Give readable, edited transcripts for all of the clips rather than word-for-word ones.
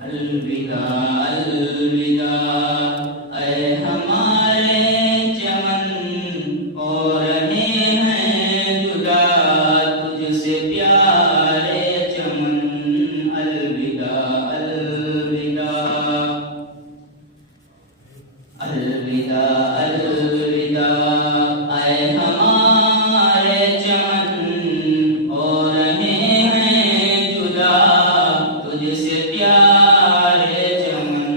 अलविदा अलविदा ऐ हमारे चमन, हो रहे हैं जुदा तुझसे प्यारे चमन। अलविदा अलविदा अलविदा अलविदा ऐ हमारे चमन, हो रहे हैं जुदा तुझसे प्यारे चमन।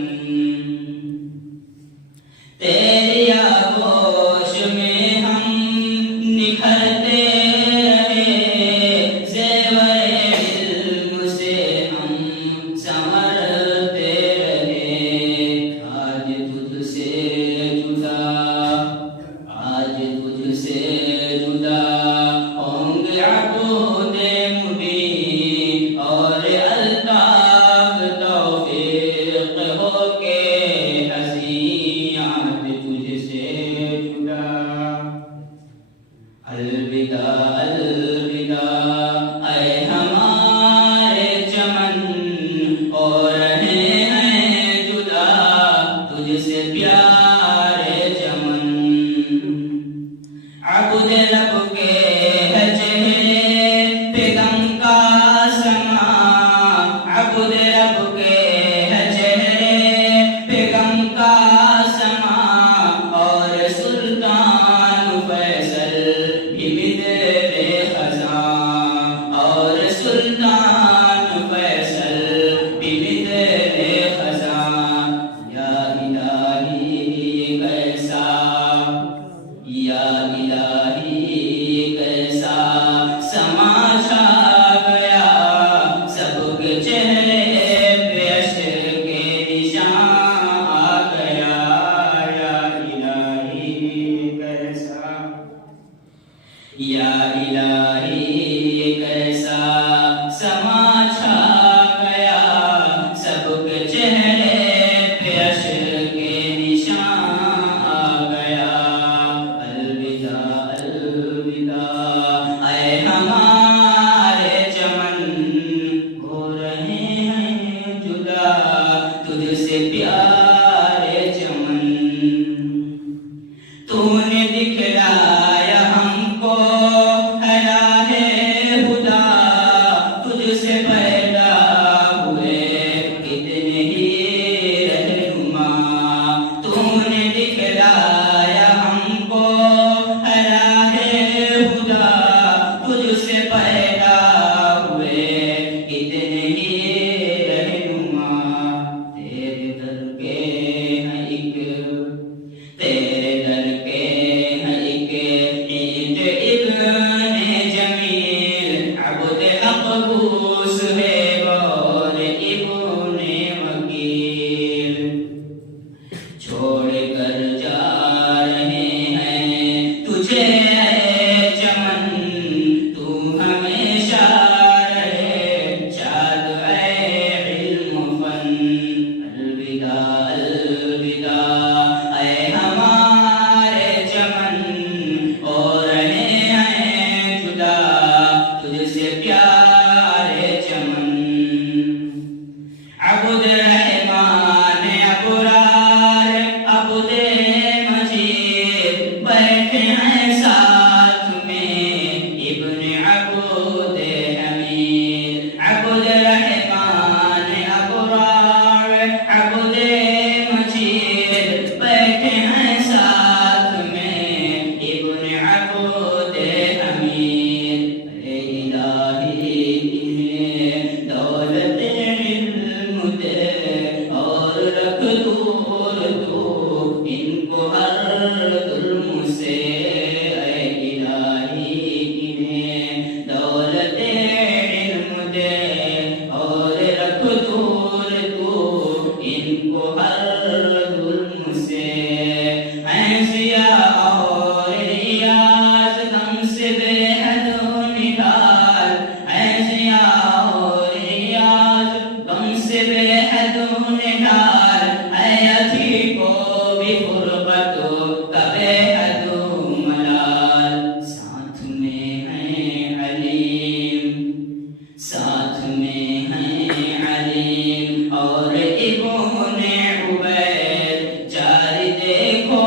साथ में हैं अलीम और इब्ने उबैद। जारी देखो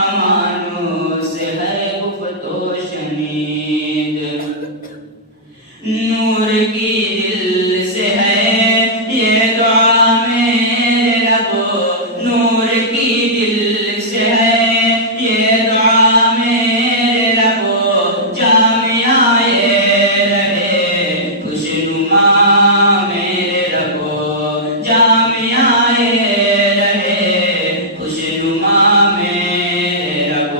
अमानुस है गुफ्तो शनीद। नूर की दिल से है ये दुआ मेरे रब, नूर की दिल से है ये दुआ मेरे रब। जामिया ये रहे खुशनुमा मेरे रब, जामिया ये रहे खुशनुमा मेरे रब।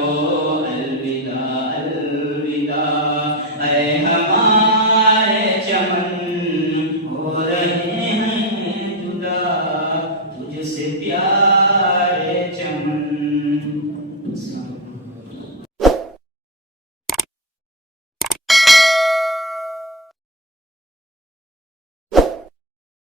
अलविदा अलविदा ऐ हमारे चमन, हो रहे हैं जुदा तुझसे प्यार।